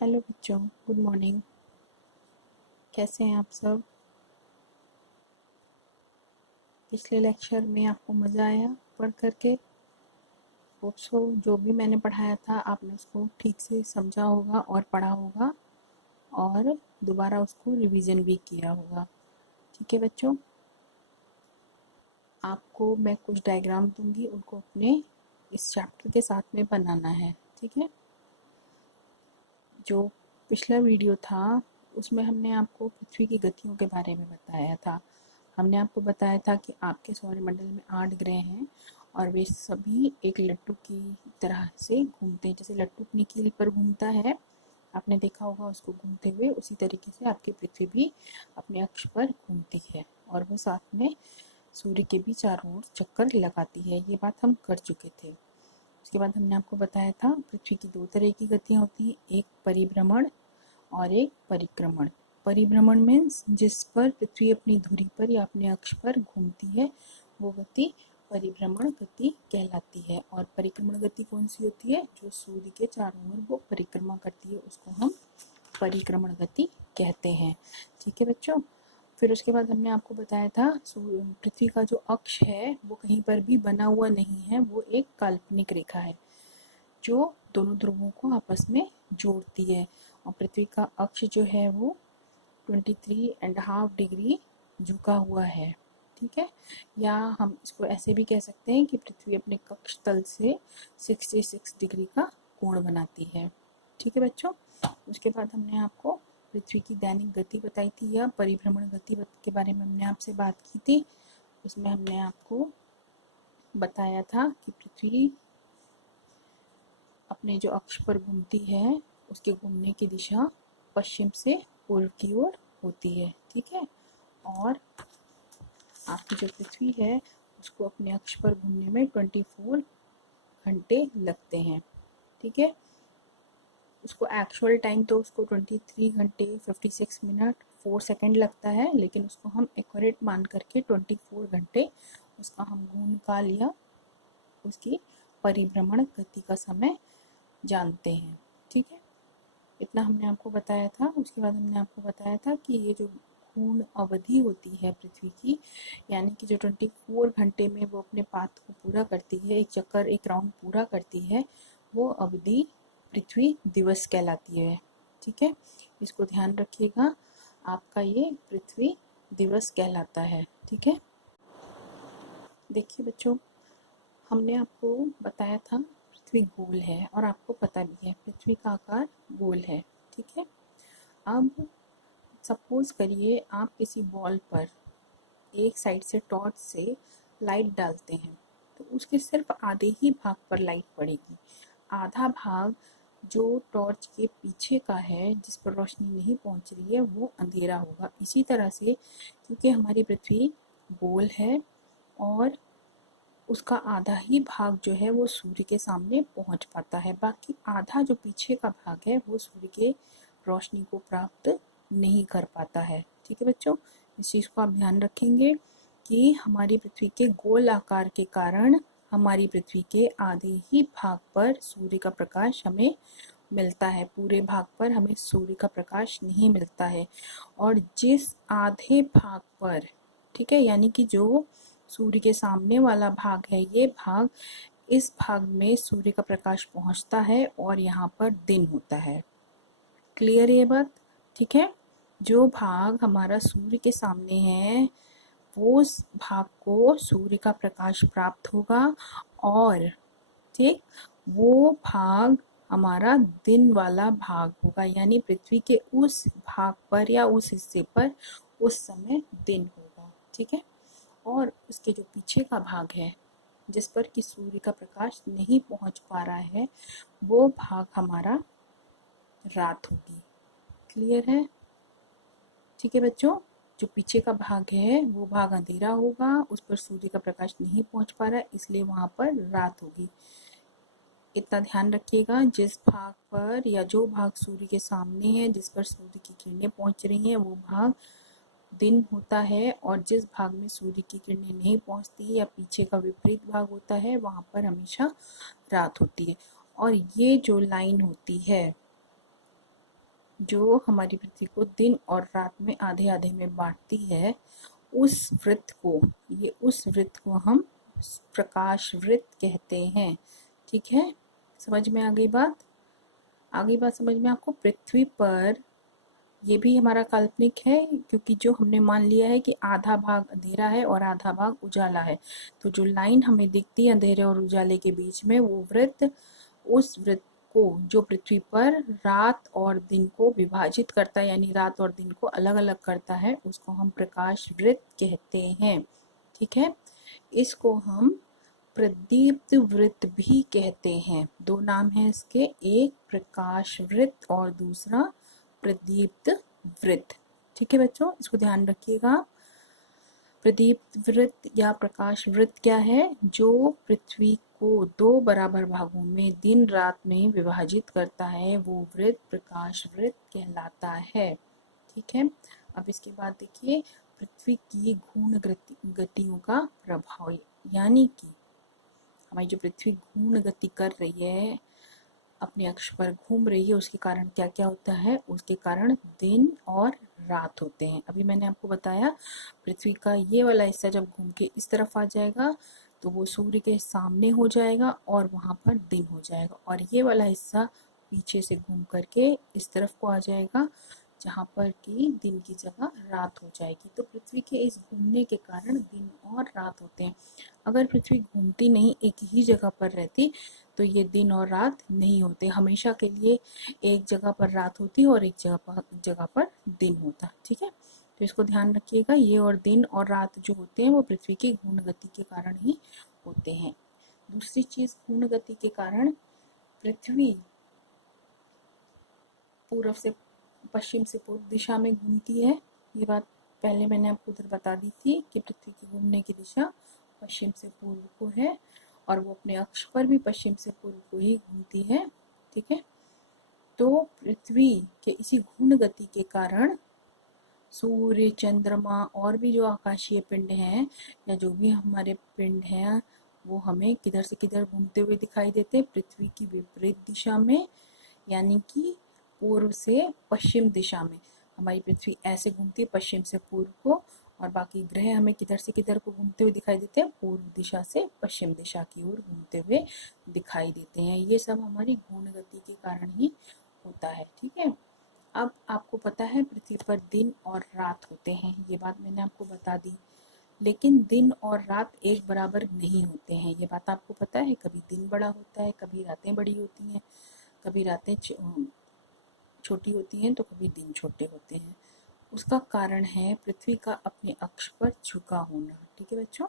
Hello बच्चों, good morning. कैसे हैं आप सब? पिछले लेक्चर में आपको मज़ा आया पढ़ करके? होप सो जो भी मैंने पढ़ाया था आपने उसको ठीक से समझा होगा और पढ़ा होगा और दोबारा उसको रिवीजन भी किया होगा। ठीक है बच्चों, आपको मैं कुछ डायग्राम दूंगी, उनको अपने इस चैप्टर के साथ में बनाना है। ठीक है, जो पिछला वीडियो था उसमें हमने आपको पृथ्वी की गतियों के बारे में बताया था। हमने आपको बताया था कि आपके सौरमंडल में 8 ग्रह हैं और वे सभी एक लट्टू की तरह से घूमते हैं। जैसे लट्टू अपनी कील पर घूमता है, आपने देखा होगा उसको घूमते हुए, उसी तरीके से आपकी पृथ्वी भी अपने अक्ष पर घूमती है और वो साथ में सूर्य के भी चारों ओर चक्कर लगाती है। ये बात हम कर चुके थे। उसके बाद हमने आपको बताया था पृथ्वी की 2 तरह की गतियाँ होती हैं, एक परिभ्रमण और एक परिक्रमण। परिभ्रमण मीन्स जिस पर पृथ्वी अपनी धुरी पर या अपने अक्ष पर घूमती है वो गति परिभ्रमण गति कहलाती है। और परिक्रमण गति कौन सी होती है? जो सूर्य के चारों ओर वो परिक्रमा करती है, उसको हम परिक्रमण गति कहते हैं। ठीक है बच्चों, फिर उसके बाद हमने आपको बताया था पृथ्वी का जो अक्ष है वो कहीं पर भी बना हुआ नहीं है, वो एक काल्पनिक रेखा है जो दोनों ध्रुवों को आपस में जोड़ती है। और पृथ्वी का अक्ष जो है वो 23.5 डिग्री झुका हुआ है। ठीक है, या हम इसको ऐसे भी कह सकते हैं कि पृथ्वी अपने कक्ष तल से 66 डिग्री का कोण बनाती है। ठीक है बच्चों, उसके बाद हमने आपको पृथ्वी की दैनिक गति बताई थी या परिभ्रमण गति के बारे में हमने आपसे बात की थी। उसमें हमने आपको बताया था कि पृथ्वी अपने जो अक्ष पर घूमती है उसके घूमने की दिशा पश्चिम से पूर्व की ओर होती है। ठीक है, और आपकी जो पृथ्वी है उसको अपने अक्ष पर घूमने में 24 घंटे लगते हैं। ठीक है, उसको एक्चुअल टाइम तो उसको 23 घंटे 56 मिनट 4 सेकंड लगता है, लेकिन उसको हम एक्यूरेट मान करके 24 घंटे उसका हम गुणनकाल या उसकी परिभ्रमण गति का समय जानते हैं। ठीक है, इतना हमने आपको बताया था। उसके बाद हमने आपको बताया था कि ये जो घूर्ण अवधि होती है पृथ्वी की, यानी कि जो 24 घंटे में वो अपने पाथ को पूरा करती है, एक चक्कर एक राउंड पूरा करती है, वो अवधि पृथ्वी दिवस कहलाती है। ठीक है, इसको ध्यान रखिएगा, आपका ये पृथ्वी दिवस कहलाता है। ठीक है, देखिए बच्चों, हमने आपको बताया था पृथ्वी गोल है और आपको पता भी है पृथ्वी का आकार गोल है। ठीक है, अब सपोज करिए आप किसी बॉल पर एक साइड से टॉर्च से लाइट डालते हैं तो उसके सिर्फ आधे ही भाग पर लाइट पड़ेगी। आधा भाग जो टॉर्च के पीछे का है, जिस पर रोशनी नहीं पहुंच रही है, वो अंधेरा होगा। इसी तरह से क्योंकि हमारी पृथ्वी गोल है और उसका आधा ही भाग जो है वो सूर्य के सामने पहुंच पाता है, बाकी आधा जो पीछे का भाग है वो सूर्य के रोशनी को प्राप्त नहीं कर पाता है। ठीक है बच्चों, इस चीज़ को आप ध्यान रखेंगे कि हमारी पृथ्वी के गोल आकार के कारण हमारी पृथ्वी के आधे ही भाग पर सूर्य का प्रकाश हमें मिलता है, पूरे भाग पर हमें सूर्य का प्रकाश नहीं मिलता है। और जिस आधे भाग पर, ठीक है, यानी कि जो सूर्य के सामने वाला भाग है, ये भाग, इस भाग में सूर्य का प्रकाश पहुंचता है और यहाँ पर दिन होता है। क्लियर ये बात? ठीक है, जो भाग हमारा सूर्य के सामने है वो उस भाग को सूर्य का प्रकाश प्राप्त होगा और ठीक वो भाग हमारा दिन वाला भाग होगा, यानी पृथ्वी के उस भाग पर या उस हिस्से पर उस समय दिन होगा। ठीक है, और उसके जो पीछे का भाग है जिस पर कि सूर्य का प्रकाश नहीं पहुंच पा रहा है, वो भाग हमारा रात होगी। क्लियर है? ठीक है बच्चों, जो पीछे का भाग है वो भाग अंधेरा होगा, उस पर सूर्य का प्रकाश नहीं पहुंच पा रहा है, इसलिए वहां पर रात होगी। इतना ध्यान रखिएगा, जिस भाग पर या जो भाग सूर्य के सामने है, जिस पर सूर्य की किरणें पहुंच रही हैं, वो भाग दिन होता है, और जिस भाग में सूर्य की किरणें नहीं पहुंचती या पीछे का विपरीत भाग होता है, वहां पर हमेशा रात होती है। और ये जो लाइन होती है जो हमारी पृथ्वी को दिन और रात में आधे आधे में बांटती है, उस वृत्त को, ये उस वृत्त को हम प्रकाश वृत्त कहते हैं। ठीक है, समझ में आ गई बात? आ गई बात समझ में आपको? पृथ्वी पर ये भी हमारा काल्पनिक है, क्योंकि जो हमने मान लिया है कि आधा भाग अंधेरा है और आधा भाग उजाला है, तो जो लाइन हमें दिखती है अंधेरे और उजाले के बीच में, वो वृत्त, उस वृत्त को जो पृथ्वी पर रात और दिन को विभाजित करता है, यानी रात और दिन को अलग अलग करता है, उसको हम प्रकाश वृत्त कहते हैं। ठीक है, इसको हम प्रदीप्त वृत्त भी कहते हैं। दो नाम है इसके, एक प्रकाश वृत्त और दूसरा प्रदीप्त वृत्त। ठीक है बच्चों, इसको ध्यान रखिएगा। प्रदीप्त वृत्त या प्रकाश वृत्त क्या है? जो पृथ्वी को दो बराबर भागों में दिन रात में विभाजित करता है, वो वृत्त प्रकाश वृत्त कहलाता है। ठीक है, अब इसके बाद देखिए पृथ्वी की घूर्ण गतियों का प्रभाव, यानी कि हमारी जो पृथ्वी घूर्ण गति कर रही है, अपने अक्ष पर घूम रही है, उसके कारण क्या क्या होता है? उसके कारण दिन और रात होते हैं। अभी मैंने आपको बताया पृथ्वी का ये वाला हिस्सा जब घूम के इस तरफ आ जाएगा तो वो सूर्य के सामने हो जाएगा और वहाँ पर दिन हो जाएगा, और ये वाला हिस्सा पीछे से घूम करके इस तरफ को आ जाएगा, जहाँ पर कि दिन की जगह रात हो जाएगी। तो पृथ्वी के इस घूमने के कारण दिन और रात होते हैं। अगर पृथ्वी घूमती नहीं, एक ही जगह पर रहती, तो ये दिन और रात नहीं होते, हमेशा के लिए एक जगह पर रात होती और एक जगह पर दिन होता। ठीक है, तो इसको ध्यान रखिएगा, ये और दिन और रात जो होते हैं वो पृथ्वी की घूर्ण गति के कारण ही होते हैं। दूसरी चीज, घूर्ण गति के कारण पृथ्वी पूर्व से पश्चिम से पूर्व दिशा में घूमती है। ये बात पहले मैंने आपको उधर बता दी थी कि पृथ्वी की घूमने की दिशा पश्चिम से पूर्व को है, और वो अपने अक्ष पर भी पश्चिम से पूर्व को ही घूमती है। ठीक है, तो पृथ्वी के इसी घूर्ण गति के कारण सूर्य, चंद्रमा और भी जो आकाशीय पिंड हैं, या जो भी हमारे पिंड हैं, वो हमें किधर से किधर घूमते हुए दिखाई देते हैं? पृथ्वी की विपरीत दिशा में, यानी कि पूर्व से पश्चिम दिशा में। हमारी पृथ्वी ऐसे घूमती है पश्चिम से पूर्व को, और बाकी ग्रह हमें किधर से किधर को घूमते हुए दिखाई देते हैं? पूर्व दिशा से पश्चिम दिशा की ओर घूमते हुए दिखाई देते हैं। ये सब हमारी घूर्ण गति के कारण ही होता है। ठीक है, अब आपको पता है पृथ्वी पर दिन और रात होते हैं, ये बात मैंने आपको बता दी। लेकिन दिन और रात एक बराबर नहीं होते हैं, ये बात आपको पता है। कभी दिन बड़ा होता है, कभी रातें बड़ी होती हैं, कभी रातें छोटी होती हैं, तो कभी दिन छोटे होते हैं। उसका कारण है पृथ्वी का अपने अक्ष पर झुका होना। ठीक है बच्चों,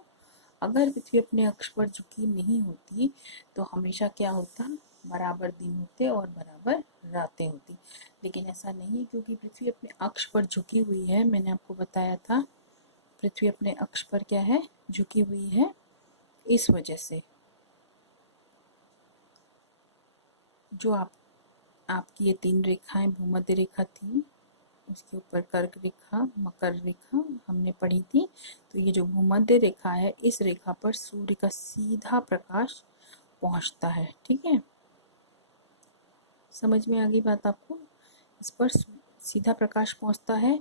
अगर पृथ्वी अपने अक्ष पर झुकी नहीं होती तो हमेशा क्या होता? बराबर दिन होते और बराबर रातें होती। लेकिन ऐसा नहीं है, क्योंकि पृथ्वी अपने अक्ष पर झुकी हुई है। मैंने आपको बताया था पृथ्वी अपने अक्ष पर क्या है? झुकी हुई है। इस वजह से जो आपकी ये तीन रेखाएं, भूमध्य रेखा थी, उसके ऊपर कर्क रेखा, मकर रेखा हमने पढ़ी थी। तो ये जो भूमध्य रेखा है, इस रेखा पर सूर्य का सीधा प्रकाश पहुंचता है। ठीक है, समझ में आ गई बात आपको? इस पर सीधा प्रकाश पहुंचता है,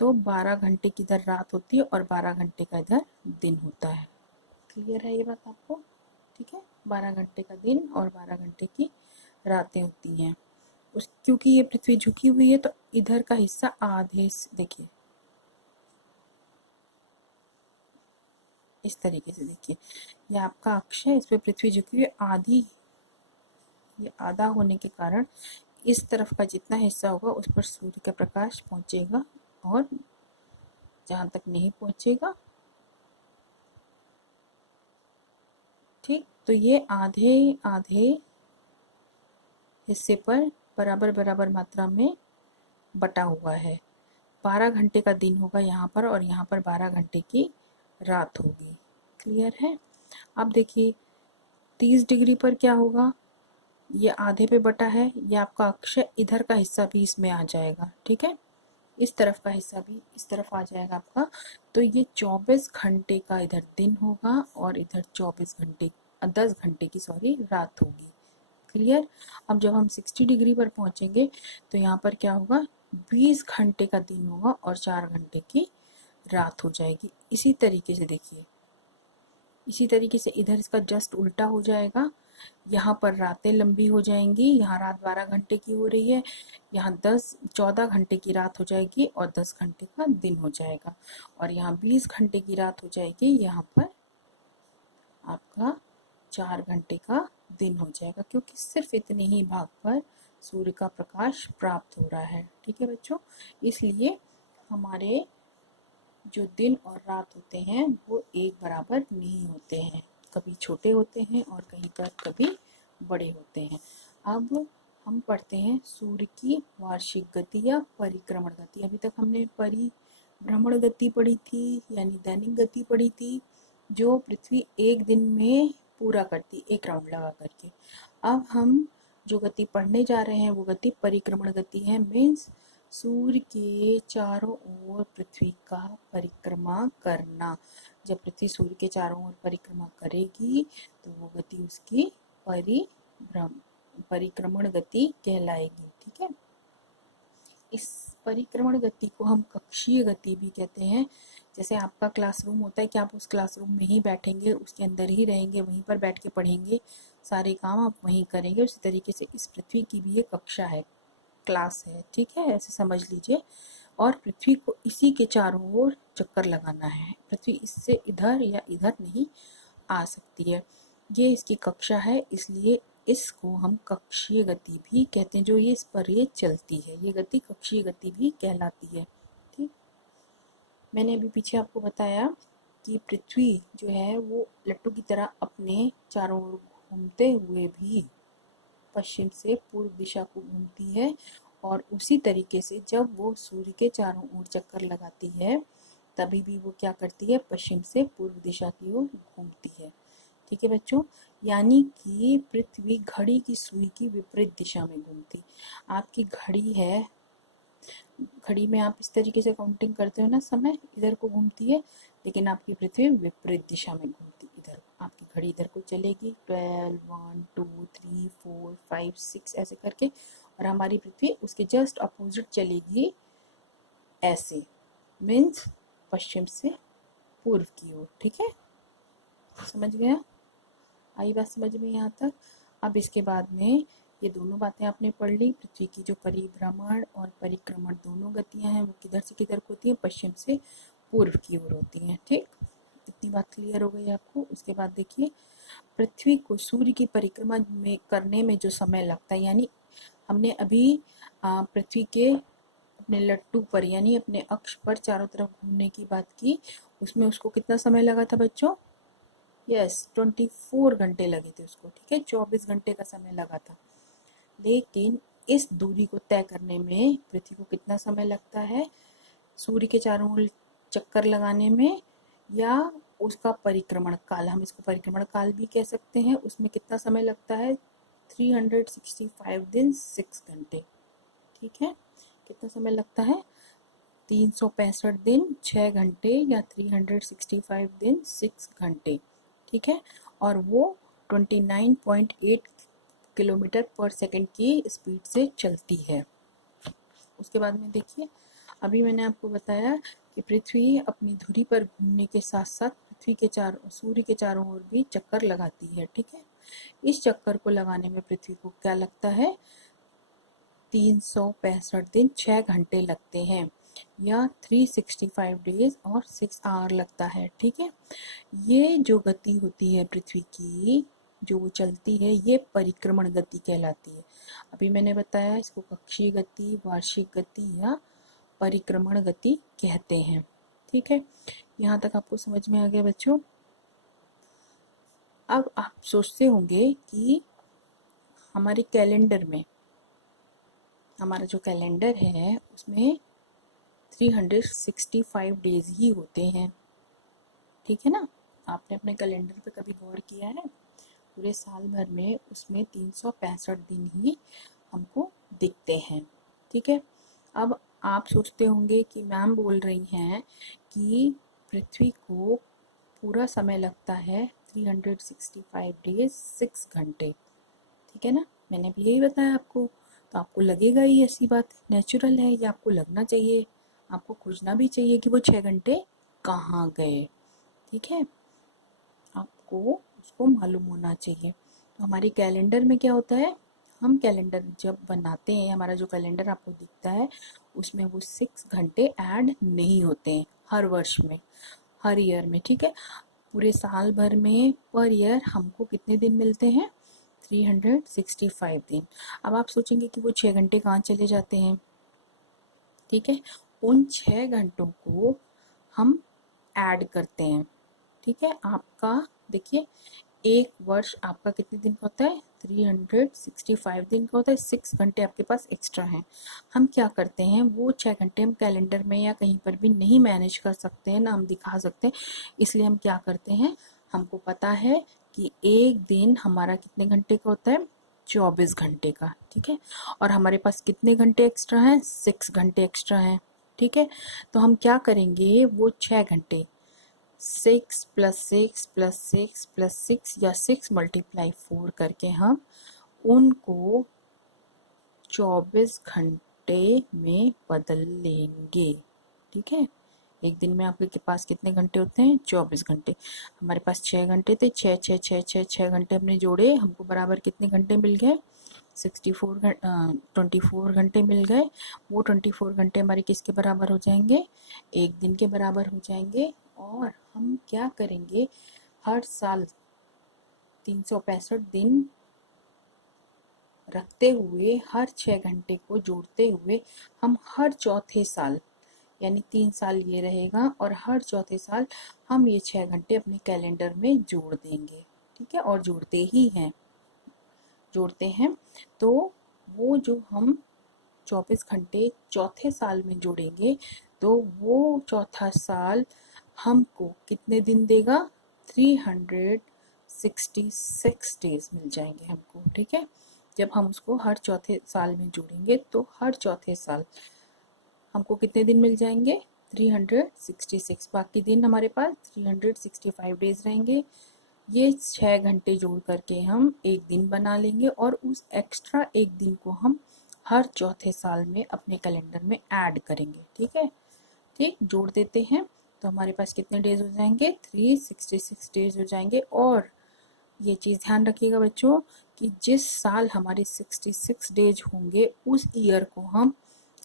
तो 12 घंटे की इधर रात होती है और 12 घंटे का इधर दिन होता है। क्लियर है ये बात आपको? ठीक है, 12 घंटे का दिन और 12 घंटे की रातें होती हैं। क्योंकि ये पृथ्वी झुकी हुई है, तो इधर का हिस्सा आधे, देखिए इस तरीके से, देखिए ये आपका अक्ष है, इस पे पृथ्वी झुकी हुई है आधी, ये आधा होने के कारण इस तरफ का जितना हिस्सा होगा उस पर सूर्य का प्रकाश पहुंचेगा, और जहां तक नहीं पहुंचेगा, ठीक, तो ये आधे आधे हिस्से पर बराबर बराबर मात्रा में बटा हुआ है। 12 घंटे का दिन होगा यहाँ पर, और यहाँ पर 12 घंटे की रात होगी। क्लियर है? अब देखिए 30 डिग्री पर क्या होगा? ये आधे पे बटा है, ये आपका अक्ष, इधर का हिस्सा भी इसमें आ जाएगा। ठीक है, इस तरफ का हिस्सा भी इस तरफ आ जाएगा आपका, तो ये 24 घंटे का इधर दिन होगा और इधर 24 घंटे 10 घंटे की रात होगी। क्लियर। अब जब हम 60 डिग्री पर पहुंचेंगे तो यहाँ पर क्या होगा, 20 घंटे का दिन होगा और 4 घंटे की रात हो जाएगी। इसी तरीके से देखिए, इसी तरीके से इधर इसका जस्ट उल्टा हो जाएगा। यहाँ पर रातें लंबी हो जाएंगी, यहाँ रात 12 घंटे की हो रही है, यहाँ 14 घंटे की रात हो जाएगी और 10 घंटे का दिन हो जाएगा। और यहाँ 20 घंटे की रात हो जाएगी, यहाँ पर आपका 4 घंटे का दिन हो जाएगा, क्योंकि सिर्फ इतने ही भाग पर सूर्य का प्रकाश प्राप्त हो रहा है। ठीक है बच्चों, इसलिए हमारे जो दिन और रात होते हैं वो एक बराबर नहीं होते हैं, कभी छोटे होते हैं और कहीं पर कभी बड़े होते हैं। अब हम पढ़ते हैं सूर्य की वार्षिक गति या परिक्रमण गति। अभी तक हमने परिभ्रमण गति पढ़ी थी, यानी दैनिक गति पढ़ी थी, जो पृथ्वी एक दिन में पूरा करती, एक राउंड लगा करके। अब हम जो गति पढ़ने जा रहे हैं वो गति परिक्रमण गति है। मीन्स सूर्य के चारों ओर पृथ्वी का परिक्रमा करना। जब पृथ्वी सूर्य के चारों ओर परिक्रमा करेगी तो वो गति उसकी परिक्रमण गति कहलाएगी। ठीक है, इस परिक्रमण गति को हम कक्षीय गति भी कहते हैं। जैसे आपका क्लासरूम होता है कि आप उस क्लासरूम में ही बैठेंगे, उसके अंदर ही रहेंगे, वहीं पर बैठ के पढ़ेंगे, सारे काम आप वहीं करेंगे। उसी तरीके से इस पृथ्वी की भी एक कक्षा है, क्लास है। ठीक है, ऐसे समझ लीजिए। और पृथ्वी को इसी के चारों ओर चक्कर लगाना है, पृथ्वी इससे इधर या इधर नहीं आ सकती है। ये इसकी कक्षा है, इसलिए इसको हम कक्षीय गति भी कहते हैं। जो ये इस पर ये चलती है, ये गति कक्षीय गति भी कहलाती है। ठीक, मैंने अभी पीछे आपको बताया कि पृथ्वी जो है वो लट्टू की तरह अपने चारों ओर घूमते हुए भी पश्चिम से पूर्व दिशा को घूमती है, और उसी तरीके से जब वो सूर्य के चारों ओर चक्कर लगाती है तभी भी वो क्या करती है, पश्चिम से पूर्व दिशा की ओर घूमती है। ठीक है बच्चों, यानी कि पृथ्वी घड़ी की सुई की विपरीत दिशा में घूमती। आपकी घड़ी है, घड़ी में आप इस तरीके से काउंटिंग करते हो ना, समय इधर को घूमती है, लेकिन आपकी पृथ्वी विपरीत दिशा में घूमती। इधर आपकी घड़ी इधर को चलेगी, 12, 1, 2, 3, 4, 5, 6 ऐसे करके, और हमारी पृथ्वी उसके जस्ट अपोजिट चलेगी ऐसे, मीन्स पश्चिम से पूर्व की ओर। ठीक है, समझ गया, आई बात समझ में यहाँ तक। अब इसके बाद में ये दोनों बातें आपने पढ़ ली। पृथ्वी की जो परिभ्रमण और परिक्रमण दोनों गतियां हैं वो किधर से किधर को होती हैं, पश्चिम से पूर्व की ओर होती हैं। ठीक, इतनी बात क्लियर हो गई आपको। उसके बाद देखिए, पृथ्वी को सूर्य की परिक्रमा में करने में जो समय लगता है, यानी हमने अभी पृथ्वी के अपने लट्टू पर यानी अपने अक्ष पर चारों तरफ घूमने की बात की, उसमें उसको कितना समय लगा था बच्चों? यस, 24 घंटे लगे थे उसको। ठीक है, 24 घंटे का समय लगा था। लेकिन इस दूरी को तय करने में पृथ्वी को कितना समय लगता है, सूर्य के चारों ओर चक्कर लगाने में, या उसका परिक्रमण काल, हम इसको परिक्रमण काल भी कह सकते हैं, उसमें कितना समय लगता है? 365 दिन 6 घंटे। ठीक है, कितना समय लगता है? 365 दिन 6 घंटे, या 365 दिन 6 घंटे। ठीक है, और वो 29.8 किलोमीटर पर सेकंड की स्पीड से चलती है। उसके बाद में देखिए, अभी मैंने आपको बताया कि पृथ्वी अपनी धुरी पर घूमने के साथ साथ पृथ्वी के सूर्य के चारों ओर भी चक्कर लगाती है। ठीक है, इस चक्कर को लगाने में पृथ्वी को क्या लगता है? 365 दिन 6 घंटे लगते हैं, या 365 डेज और 6 आवर लगता है। ठीक है, ये जो गति होती है पृथ्वी की, जो वो चलती है, ये परिक्रमण गति कहलाती है। अभी मैंने बताया इसको कक्षीय गति, वार्षिक गति या परिक्रमण गति कहते हैं। ठीक है, यहाँ तक आपको समझ में आ गया बच्चों। अब आप सोचते होंगे कि हमारे कैलेंडर में, हमारा जो कैलेंडर है उसमें 365 डेज ही होते हैं। ठीक है ना, आपने अपने कैलेंडर पे कभी गौर किया है? पूरे साल भर में उसमें 365 दिन ही हमको दिखते हैं। ठीक है, अब आप सोचते होंगे कि मैम बोल रही हैं कि पृथ्वी को पूरा समय लगता है 365 डेज 6 घंटे। ठीक है ना, मैंने भी यही बताया आपको, तो आपको लगेगा ही, ऐसी बात नेचुरल है, ये आपको लगना चाहिए, आपको खोजना भी चाहिए कि वो 6 घंटे कहाँ गए। ठीक है, आपको उसको मालूम होना चाहिए। तो हमारे कैलेंडर में क्या होता है, हम कैलेंडर जब बनाते हैं, हमारा जो कैलेंडर आपको दिखता है उसमें वो 6 घंटे ऐड नहीं होते हैं हर वर्ष में, हर ईयर में। ठीक है, पूरे साल भर में पर ईयर हमको कितने दिन मिलते हैं, 365 दिन। अब आप सोचेंगे कि वो 6 घंटे कहाँ चले जाते हैं। ठीक है, उन 6 घंटों को हम ऐड करते हैं। ठीक है, आपका देखिए, एक वर्ष आपका कितने दिन का होता है, 365 दिन का होता है। 6 घंटे आपके पास एक्स्ट्रा हैं। हम क्या करते हैं, वो 6 घंटे हम कैलेंडर में या कहीं पर भी नहीं मैनेज कर सकते हैं, ना हम दिखा सकते हैं। इसलिए हम क्या करते हैं, हमको पता है कि एक दिन हमारा कितने घंटे का होता है, 24 घंटे का। ठीक है, और हमारे पास कितने घंटे एक्स्ट्रा हैं, 6 घंटे एक्स्ट्रा हैं। ठीक है, तो हम क्या करेंगे, वो 6 घंटे 6 + 6 + 6 + 6 या 6 × 4 करके हम उनको 24 घंटे में बदल लेंगे। ठीक है, एक दिन में आपके पास कितने घंटे होते हैं, 24 घंटे। हमारे पास 6 घंटे थे, 6 घंटे हमने जोड़े, हमको बराबर कितने घंटे मिल गए, 24 घंटे मिल गए। वो 24 घंटे हमारे किसके बराबर हो जाएंगे, एक दिन के बराबर हो जाएंगे। और हम क्या करेंगे, हर साल 365 दिन रखते हुए, हर 6 घंटे को जोड़ते हुए, हम हर चौथे साल, यानी 3 साल ये रहेगा और हर चौथे साल हम ये 6 घंटे अपने कैलेंडर में जोड़ देंगे। ठीक है, और जोड़ते हैं। तो वो जो हम 24 घंटे चौथे साल में जोड़ेंगे, तो वो चौथा साल हमको कितने दिन देगा, 366 डेज मिल जाएंगे हमको। ठीक है, जब हम उसको हर चौथे साल में जोड़ेंगे तो हर चौथे साल हमको कितने दिन मिल जाएंगे, 366। बाकी दिन हमारे पास 365 डेज रहेंगे। ये 6 घंटे जोड़ करके हम एक दिन बना लेंगे और उस एक्स्ट्रा एक दिन को हम हर चौथे साल में अपने कैलेंडर में ऐड करेंगे। ठीक है, ठीक, जोड़ देते हैं तो हमारे पास कितने डेज हो जाएंगे, 366 डेज हो जाएंगे। और ये चीज़ ध्यान रखिएगा बच्चों कि जिस साल हमारे 66 डेज होंगे उस ईयर को हम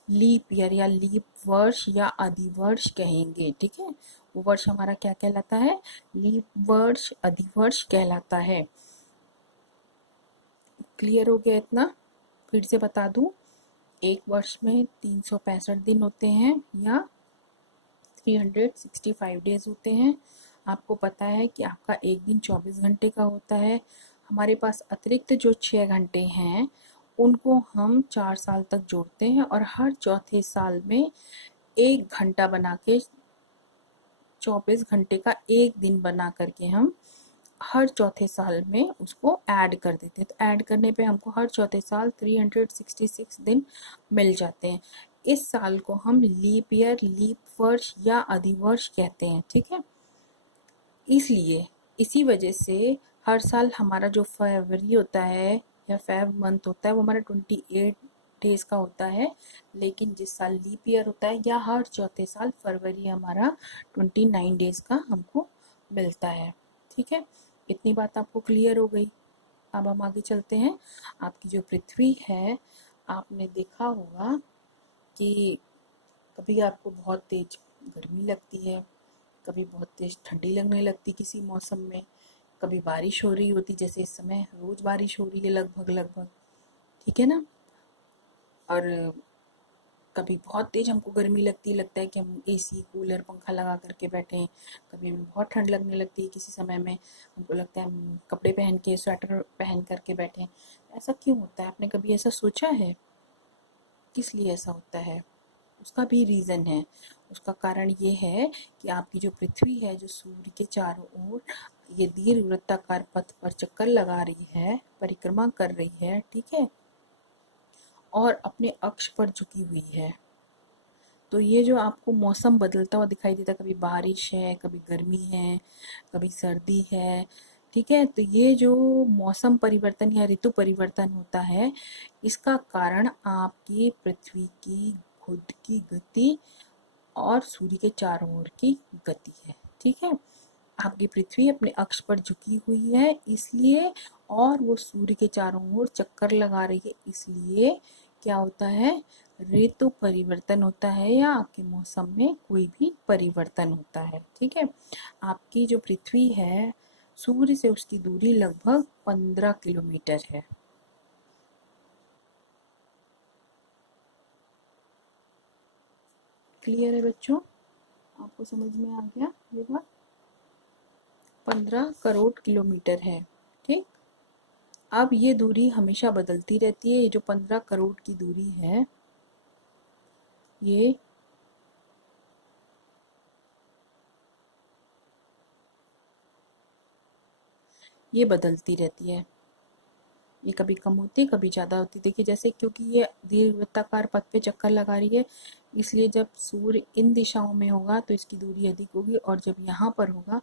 लीप ईयर या लीप वर्ष या अधिवर्ष कहेंगे। ठीक है, वो वर्ष हमारा क्या कहलाता है, लीप वर्ष, अधिवर्ष कहलाता है। क्लियर हो गया इतना, फिर से बता दूं, एक वर्ष में 365 दिन होते हैं या 365 डेज होते हैं। आपको पता है कि आपका एक दिन 24 घंटे का होता है। हमारे पास अतिरिक्त जो 6 घंटे हैं उनको हम 4 साल तक जोड़ते हैं और हर चौथे साल में 1 घंटा बना के, 24 घंटे का एक दिन बना करके हम हर चौथे साल में उसको ऐड कर देते हैं। तो ऐड करने पे हमको हर चौथे साल 366 दिन मिल जाते हैं। इस साल को हम लीप ईयर, लीप वर्ष या अधिवर्ष कहते हैं। ठीक है, इसलिए इसी वजह से हर साल हमारा जो फरवरी होता है या फेब मंथ होता है वो हमारा 28 डेज का होता है। लेकिन जिस साल लीप ईयर होता है या हर चौथे साल फरवरी हमारा 29 डेज का हमको मिलता है। ठीक है, इतनी बात आपको क्लियर हो गई। अब हम आगे चलते हैं। आपकी जो पृथ्वी है, आपने देखा होगा कि कभी आपको बहुत तेज गर्मी लगती है, कभी बहुत तेज ठंडी लगने लगती किसी मौसम में, कभी बारिश हो रही होती, जैसे इस समय रोज बारिश हो रही है लगभग लगभग। ठीक है ना, और कभी बहुत तेज हमको गर्मी लगता है कि हम एसी कूलर पंखा लगा करके बैठे हैं। कभी हमें बहुत ठंड लगने लगती है, किसी समय में हमको लगता है हम कपड़े पहन के, स्वेटर पहन करके बैठे हैं। ऐसा क्यों होता है, आपने कभी ऐसा सोचा है, किस लिए ऐसा होता है? उसका भी रीज़न है। उसका कारण ये है कि आपकी जो पृथ्वी है, जो सूर्य के चारों ओर ये दीर्घवृत्ताकार पथ पर चक्कर लगा रही है, परिक्रमा कर रही है। ठीक है, और अपने अक्ष पर झुकी हुई है। तो ये जो आपको मौसम बदलता हुआ दिखाई देता है, कभी बारिश है, कभी गर्मी है, कभी सर्दी है, ठीक है। तो ये जो मौसम परिवर्तन या ऋतु परिवर्तन होता है, इसका कारण आपकी पृथ्वी की खुद की गति और सूर्य के चारों ओर की गति है। ठीक है, आपकी पृथ्वी अपने अक्ष पर झुकी हुई है इसलिए, और वो सूर्य के चारों ओर चक्कर लगा रही है इसलिए क्या होता है, ऋतु परिवर्तन होता है या आपके मौसम में कोई भी परिवर्तन होता है। ठीक है, आपकी जो पृथ्वी है सूर्य से उसकी दूरी लगभग 15 किलोमीटर है। क्लियर है बच्चों, आपको समझ में आ गया ये बात? 15 करोड़ किलोमीटर है। ठीक, अब ये दूरी हमेशा बदलती रहती है। ये जो 15 करोड़ की दूरी है ये बदलती रहती है। ये कभी कम होती है कभी ज़्यादा होती है। देखिए जैसे, क्योंकि ये दीर्घवृत्ताकार पथ पे चक्कर लगा रही है इसलिए जब सूर्य इन दिशाओं में होगा तो इसकी दूरी अधिक होगी, और जब यहाँ पर होगा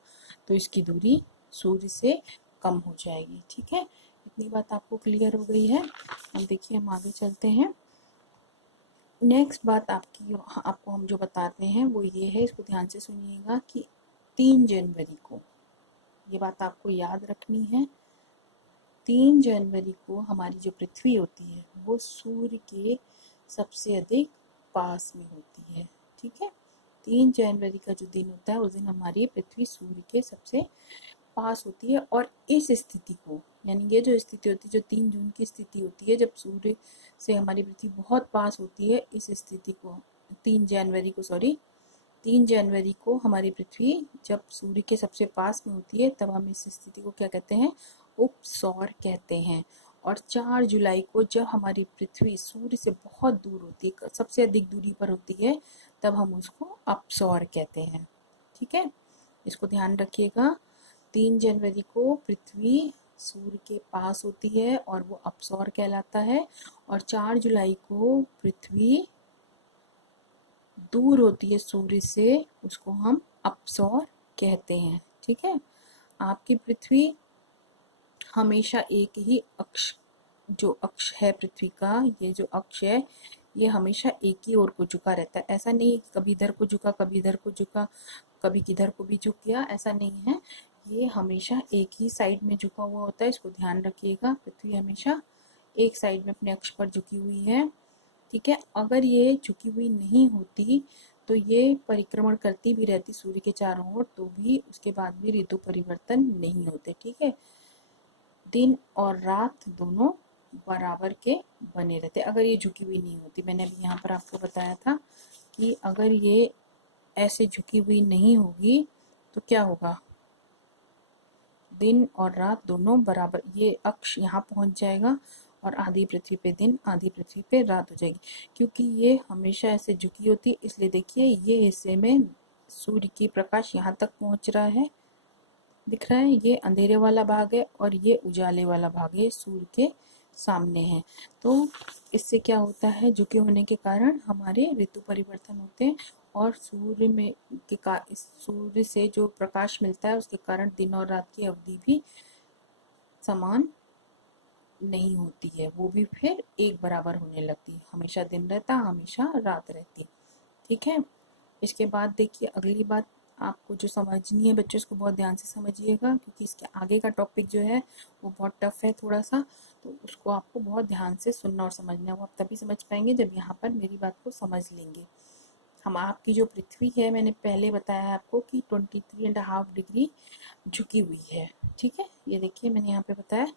तो इसकी दूरी सूर्य से कम हो जाएगी। ठीक है, इतनी बात आपको क्लियर हो गई है। अब देखिए हम आगे चलते हैं। नेक्स्ट बात आपको हम जो बताते हैं वो ये है, इसको ध्यान से सुनिएगा कि 3 जनवरी को, ये बात आपको याद रखनी है, 3 जनवरी को हमारी जो पृथ्वी होती है वो सूर्य के सबसे अधिक पास में होती है। ठीक है, 3 जनवरी का जो दिन होता है उस दिन हमारी पृथ्वी सूर्य के सबसे पास होती है। और इस स्थिति को, यानी ये जो स्थिति होती है, जो 3 जून की स्थिति होती है जब सूर्य से हमारी पृथ्वी बहुत पास होती है, इस स्थिति को 3 जनवरी को हमारी पृथ्वी जब सूर्य के सबसे पास में होती है तब हम इस स्थिति को क्या कहते हैं, उपसौर कहते हैं। और 4 जुलाई को जब हमारी पृथ्वी सूर्य से बहुत दूर होती है, सबसे अधिक दूरी पर होती है, तब हम उसको अपसौर कहते हैं। ठीक है, इसको ध्यान रखिएगा। 3 जनवरी को पृथ्वी सूर्य के पास होती है और वो अपसौर कहलाता है, और 4 जुलाई को पृथ्वी दूर होती है सूर्य से, उसको हम अपसौर कहते हैं। ठीक है, आपकी पृथ्वी हमेशा एक ही अक्ष, जो अक्ष है पृथ्वी का, ये जो अक्ष है ये हमेशा एक ही ओर को झुका रहता है। ऐसा नहीं है कि कभी इधर को झुका कभी इधर को झुका कभी किधर को भी झुक गया, ऐसा नहीं है। ये हमेशा एक ही साइड में झुका हुआ होता है, इसको ध्यान रखिएगा। पृथ्वी हमेशा एक साइड में अपने अक्ष पर झुकी हुई है। ठीक है, अगर ये झुकी हुई नहीं होती तो ये परिक्रमण करती भी रहती सूर्य के चारों ओर, तो भी उसके बाद भी ऋतु परिवर्तन नहीं होते। ठीक है, दिन और रात दोनों बराबर के बने रहते अगर ये झुकी हुई नहीं होती। मैंने अभी यहाँ पर आपको बताया था कि अगर ये ऐसे झुकी हुई नहीं होगी तो क्या होगा, दिन और रात दोनों बराबर, ये अक्ष यहाँ पहुँच जाएगा और आधी पृथ्वी पे दिन आधी पृथ्वी पे रात हो जाएगी। क्योंकि ये हमेशा ऐसे झुकी होती है इसलिए देखिए ये हिस्से में सूर्य की प्रकाश यहाँ तक पहुँच रहा है, दिख रहा है, ये अंधेरे वाला भाग है और ये उजाले वाला भाग है, सूर्य के सामने है। तो इससे क्या होता है, झुके होने के कारण हमारे ऋतु परिवर्तन होते हैं, और सूर्य से जो प्रकाश मिलता है उसके कारण दिन और रात की अवधि भी समान नहीं होती है, वो भी फिर एक बराबर होने लगती है। हमेशा दिन रहता हमेशा रात रहती। ठीक है, इसके बाद देखिए अगली बात आपको जो समझनी है बच्चों, इसको बहुत ध्यान से समझिएगा क्योंकि इसके आगे का टॉपिक जो है वो बहुत टफ है थोड़ा सा, तो उसको आपको बहुत ध्यान से सुनना और समझना है। वो आप तभी समझ पाएंगे जब यहाँ पर मेरी बात को समझ लेंगे। हम आपकी जो पृथ्वी है, मैंने पहले बताया आपको कि 23.5 डिग्री झुकी हुई है। ठीक है, ये देखिए मैंने यहाँ पे बताया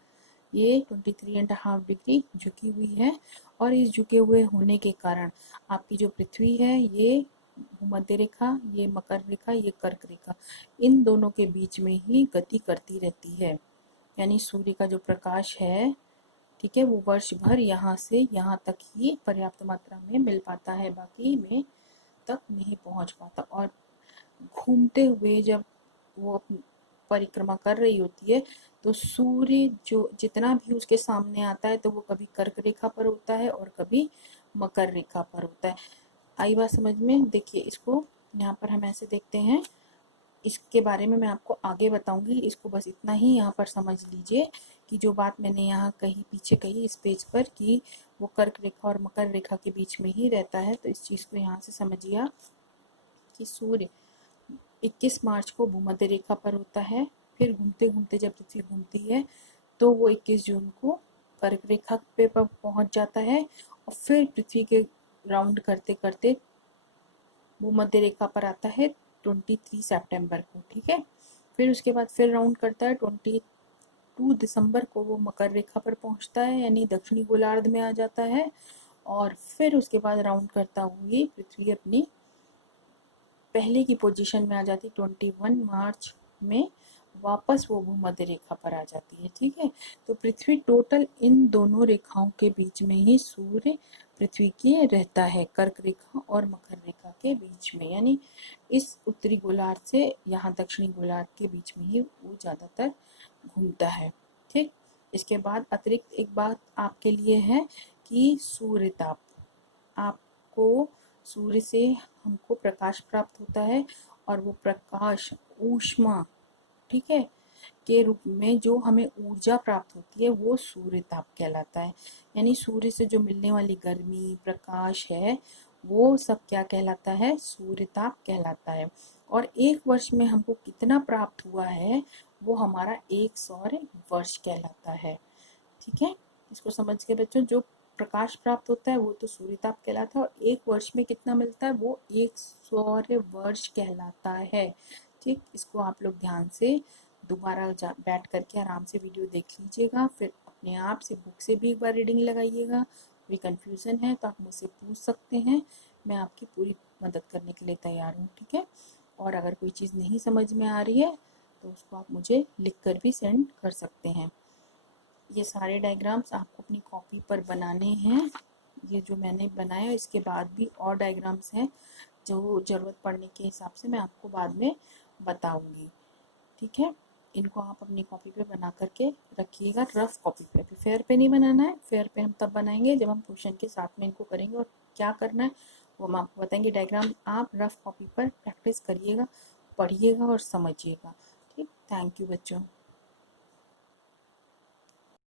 ये 23.5 डिग्री झुकी हुई है, और इस झुके हुए होने के कारण आपकी जो पृथ्वी है ये भूमध्य रेखा, ये मकर रेखा, ये कर्क रेखा, इन दोनों के बीच में ही गति करती रहती है। यानी सूर्य का जो प्रकाश है, ठीक है, वो वर्ष भर यहाँ से यहाँ तक ही पर्याप्त मात्रा में मिल पाता है, बाकी में तक नहीं पहुँच पाता। और घूमते हुए जब वो परिक्रमा कर रही होती है तो सूर्य जो जितना भी उसके सामने आता है तो वो कभी कर्क रेखा पर होता है और कभी मकर रेखा पर होता है। आई बात समझ में? देखिए इसको यहाँ पर हम ऐसे देखते हैं, इसके बारे में मैं आपको आगे बताऊंगी। इसको बस इतना ही यहाँ पर समझ लीजिए कि जो बात मैंने यहाँ कही पीछे कही इस पेज पर कि वो कर्क रेखा और मकर रेखा के बीच में ही रहता है, तो इस चीज़ को यहाँ से समझिए आप कि सूर्य 21 मार्च को भूमध्य रेखा पर होता है, फिर घूमते घूमते जब पृथ्वी घूमती है तो वो 21 जून को कर्क रेखा पे पहुंच जाता है, और फिर पृथ्वी के राउंड करते करते भूमध्य रेखा पर आता है 23 सितंबर को, ठीक है। फिर उसके बाद फिर राउंड करता है 22 दिसंबर को वो मकर रेखा पर पहुंचता है, यानी दक्षिणी गोलार्ध में आ जाता है। और फिर उसके बाद राउंड करता हुए पृथ्वी अपनी पहले की पोजीशन में आ जाती, 21 मार्च में वापस वो भूमध्य रेखा पर आ जाती है, ठीक है। तो पृथ्वी टोटल इन दोनों रेखाओं के बीच में ही सूर्य पृथ्वी के रहता है, कर्क रेखा और मकर रेखा के बीच में, यानी इस उत्तरी गोलार्ध से यहाँ दक्षिणी गोलार्ध के बीच में ही वो ज़्यादातर घूमता है, ठीक। इसके बाद अतिरिक्त एक बात आपके लिए है कि सूर्य ताप, आपको सूर्य से हमको प्रकाश प्राप्त होता है, और वो प्रकाश ऊष्मा, ठीक है, के रूप में जो हमें ऊर्जा प्राप्त होती है वो सूर्य ताप कहलाता है। यानी सूर्य से जो मिलने वाली गर्मी प्रकाश है वो सब क्या कहलाता है, सूर्य ताप कहलाता है। और एक वर्ष में हमको कितना प्राप्त हुआ है वो हमारा एक सौर वर्ष कहलाता है, ठीक है। इसको समझ के बच्चों, जो प्रकाश प्राप्त होता है वो तो सूर्य ताप कहलाता है, और एक वर्ष में कितना मिलता है वो एक सौर वर्ष कहलाता है, ठीक। इसको आप लोग ध्यान से दोबारा बैठ करके आराम से वीडियो देख लीजिएगा, फिर अपने आप से बुक से भी एक बार रीडिंग लगाइएगा। कोई कन्फ्यूज़न है तो आप मुझसे पूछ सकते हैं, मैं आपकी पूरी मदद करने के लिए तैयार हूँ, ठीक है। और अगर कोई चीज़ नहीं समझ में आ रही है तो उसको आप मुझे लिख कर भी सेंड कर सकते हैं। ये सारे डायग्राम्स आपको अपनी कॉपी पर बनाने हैं। ये जो मैंने बनाया इसके बाद भी और डायग्राम्स हैं जो ज़रूरत पड़ने के हिसाब से मैं आपको बाद में बताऊंगी, ठीक है। इनको आप अपनी कॉपी पे बना करके रखिएगा, रफ कॉपी पे, अभी फेयर पे नहीं बनाना है। फेयर पे हम तब बनाएंगे जब हम क्वेश्चन के साथ में इनको करेंगे, और क्या करना है वो हम आपको बताएंगे। डायग्राम आप रफ कॉपी पर प्रैक्टिस करिएगा, पढ़िएगा और समझिएगा, ठीक। थैंक यू बच्चों।